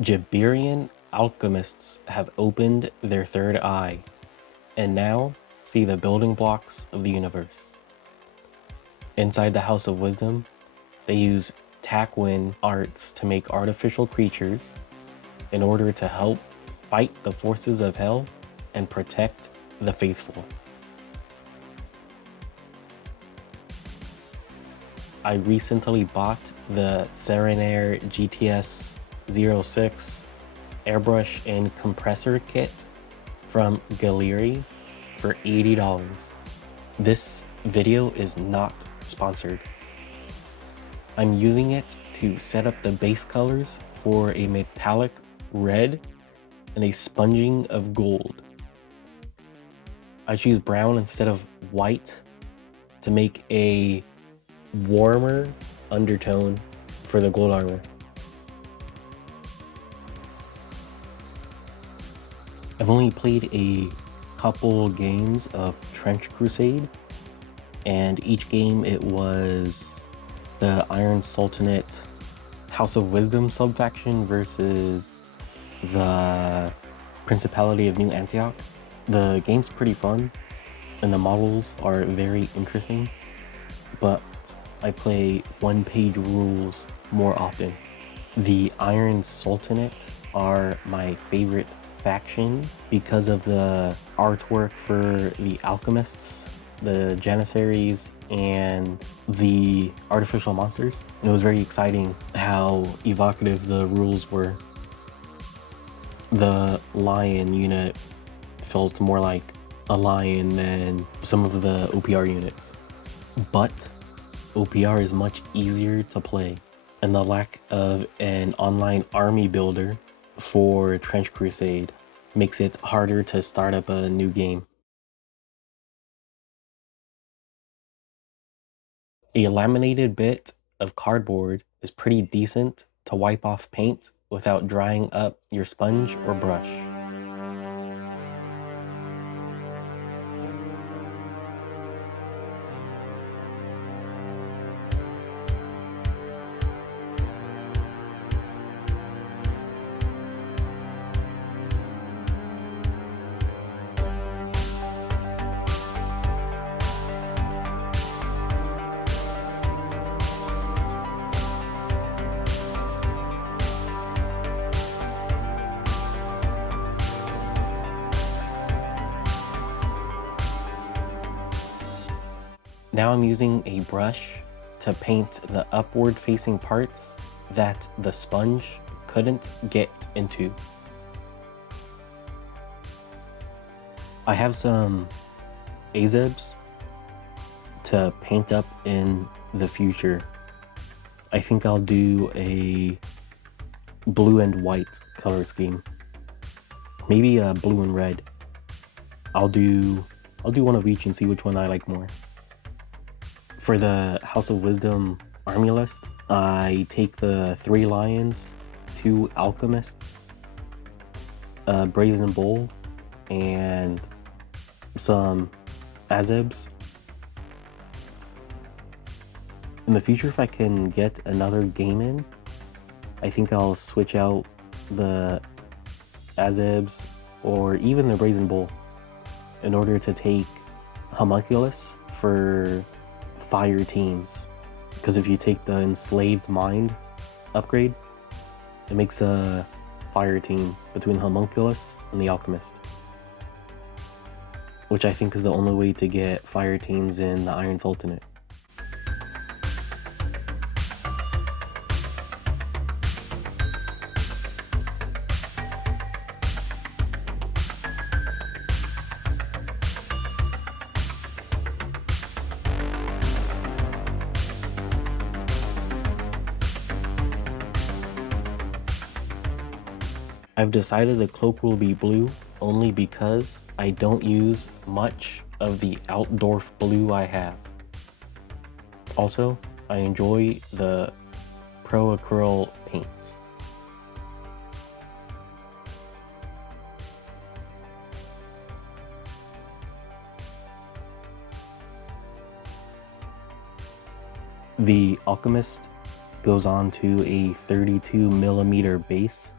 Jiberian alchemists have opened their third eye, and now see the building blocks of the universe. Inside the House of Wisdom, they use Takwin arts to make artificial creatures in order to help fight the forces of hell and protect the faithful. I recently bought the Serenair GTS 06 airbrush and compressor kit from Galeri for $80. This video is not sponsored. I'm using it to set up the base colors for a metallic red and a sponging of gold. I choose brown instead of white to make a warmer undertone for the gold armor. I've only played a couple games of Trench Crusade, and each game it was the Iron Sultanate House of Wisdom subfaction versus the Principality of New Antioch. The game's pretty fun and the models are very interesting, but I play one-page rules more often. The Iron Sultanate are my favorite faction because of the artwork for the alchemists, the janissaries, and the artificial monsters. And it was very exciting how evocative the rules were. The lion unit felt more like a lion than some of the OPR units. But OPR is much easier to play, and the lack of an online army builder for Trench Crusade makes it harder to start up a new game. A laminated bit of cardboard is pretty decent to wipe off paint without drying up your sponge or brush. Now I'm using a brush to paint the upward facing parts that the sponge couldn't get into. I have some azebs to paint up in the future. I think I'll do a blue and white color scheme. Maybe a blue and red. I'll do one of each and see which one I like more. For the House of Wisdom army list, I take the 3 lions, 2 alchemists, a brazen bull, and some azebs. In the future, if I can get another game in, I think I'll switch out the azebs or even the brazen bull in order to take homunculus for fire teams, because if you take the enslaved mind upgrade, it makes a fire team between homunculus and the alchemist, which I think is the only way to get fire teams in the Iron Sultanate. I've decided the cloak will be blue only because I don't use much of the Altdorf blue I have. Also, I enjoy the ProAcryl paints. The Alchemist goes on to a 32mm base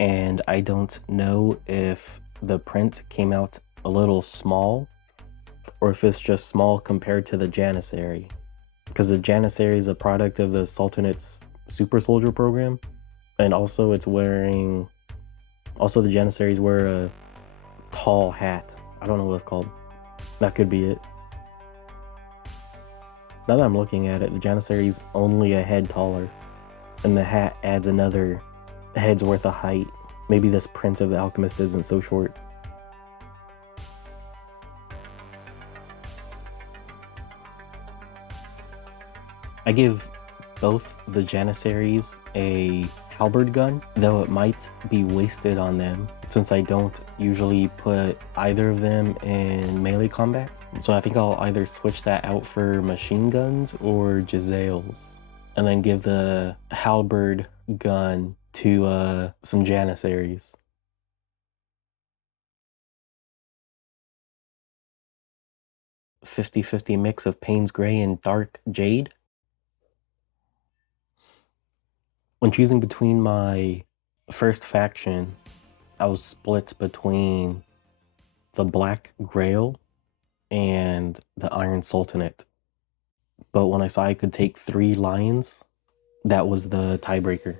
and I don't know if the print came out a little small or if it's just small compared to the Janissary, because the Janissary is a product of the Sultanate's Super Soldier program, and also it's wearing, also the Janissaries wear a tall hat. I don't know what it's called. That could be it. Now that I'm looking at it, the Janissary's only a head taller, and the hat adds another head's worth of height. Maybe this print of the Alchemist isn't so short. I give both the Janissaries a halberd gun, though it might be wasted on them since I don't usually put either of them in melee combat. So I think I'll either switch that out for machine guns or Giselles, and then give the halberd gun to some Janissaries. "50-50 mix of Paynes Grey and dark Jade." When choosing between my first faction, I was split between the Black Grail and the Iron Sultanate. But when I saw I could take 3 lions, that was the tiebreaker.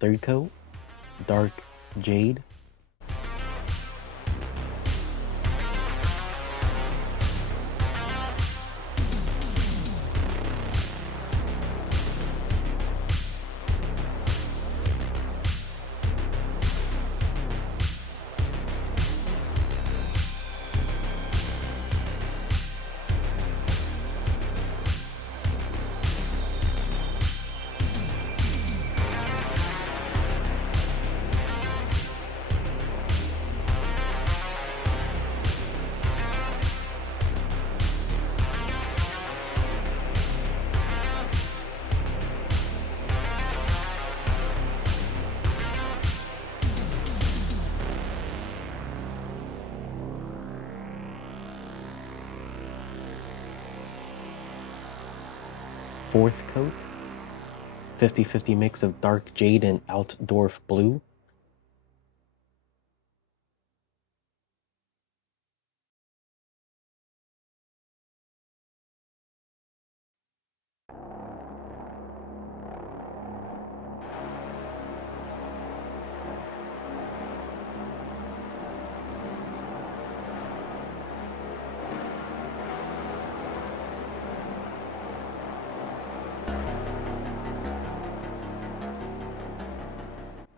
Third coat, dark Jade. Fourth coat, 50-50 mix of dark Jade and Altdorf blue.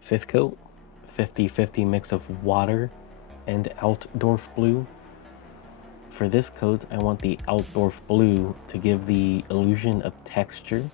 Fifth coat, 50-50 mix of water and Altdorf blue. For this coat, I want the Altdorf blue to give the illusion of texture.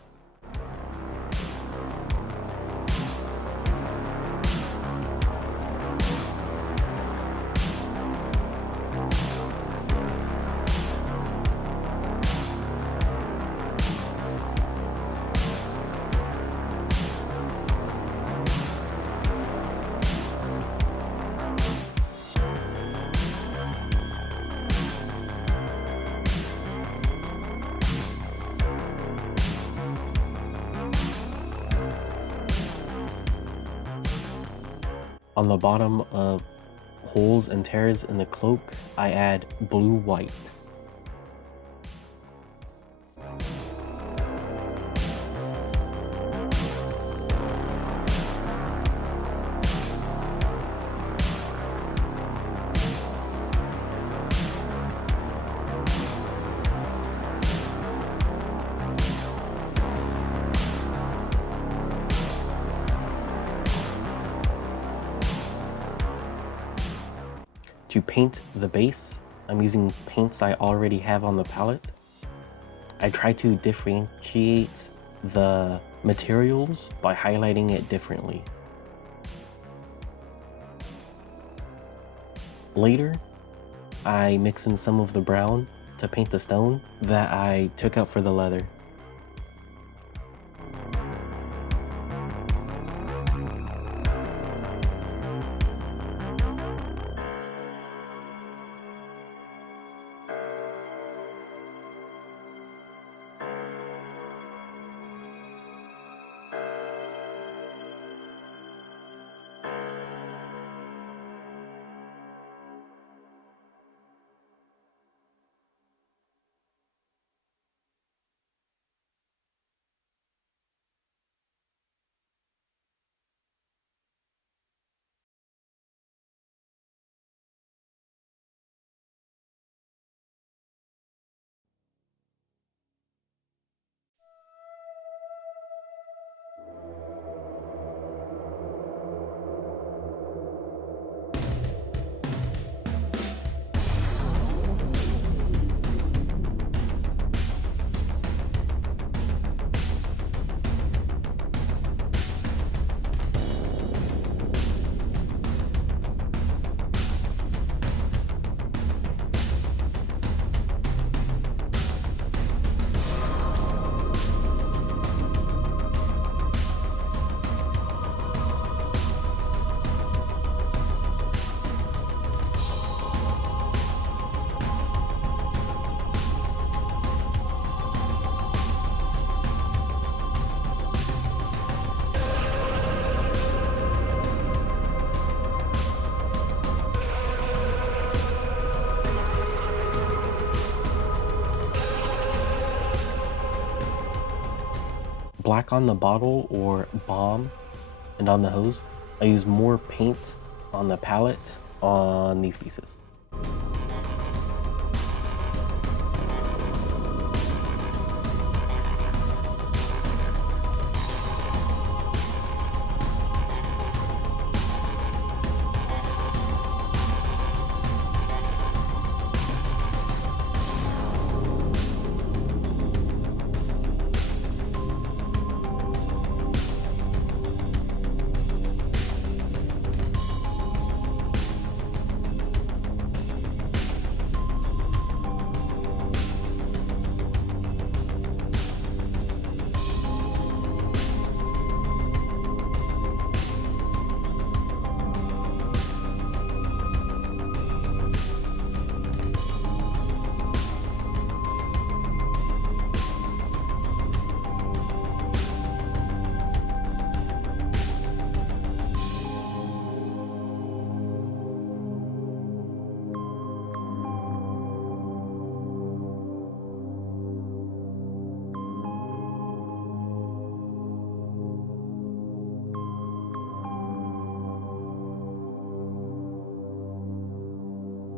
On the bottom of holes and tears in the cloak, I add blue-white. To paint the base, I'm using paints I already have on the palette. I try to differentiate the materials by highlighting it differently. Later, I mix in some of the brown to paint the stone that I took out for the leather. Black on the bottle or bomb and on the hose. I use more paint on the palette on these pieces.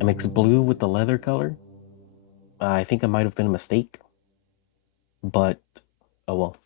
I mixed blue with the leather color. I think it might have been a mistake, but oh well.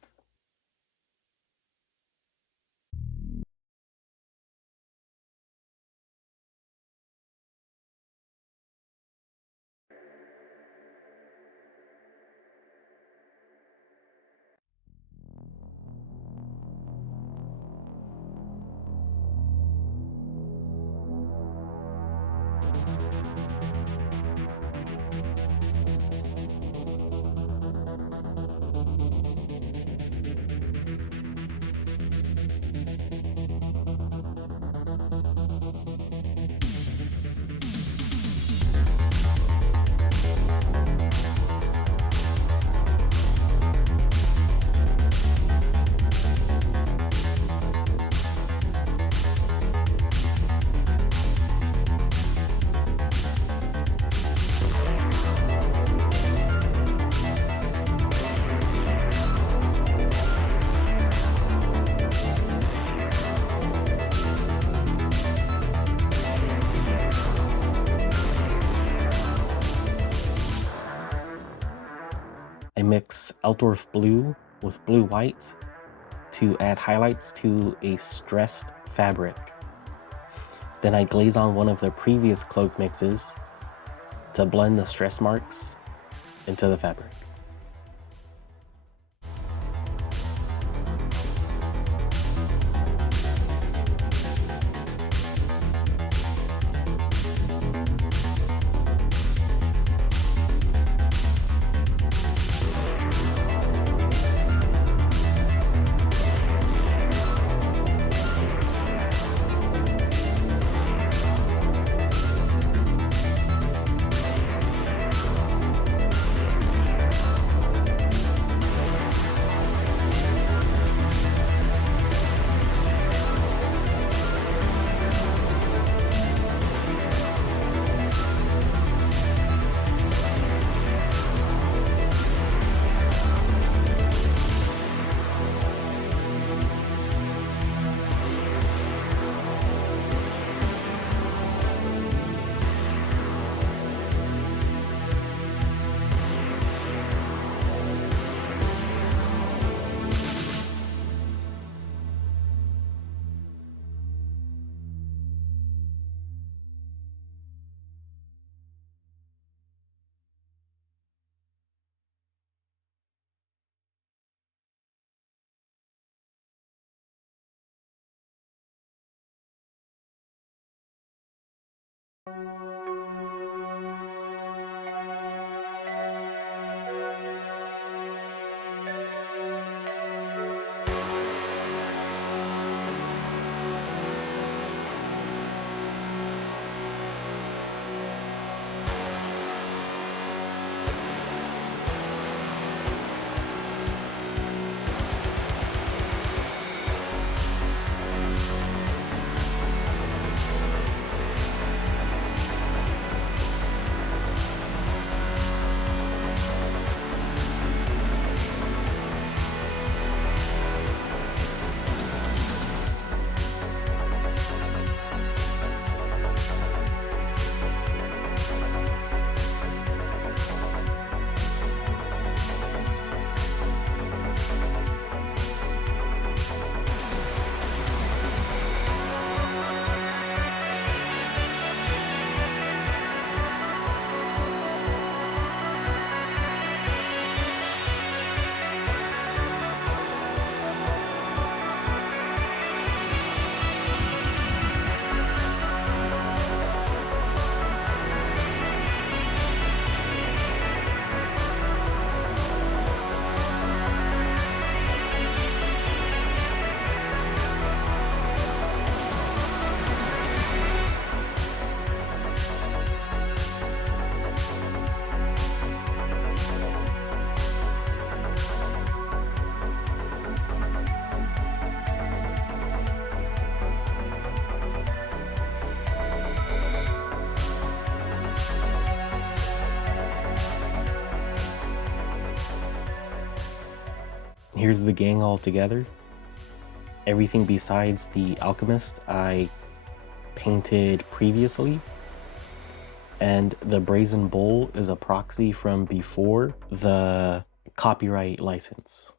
I mix Altdorf blue with blue white to add highlights to a stressed fabric. Then I glaze on one of the previous cloak mixes to blend the stress marks into the fabric. Here's the gang all together. Everything besides the alchemist I painted previously, and the brazen bull is a proxy from before the copyright license.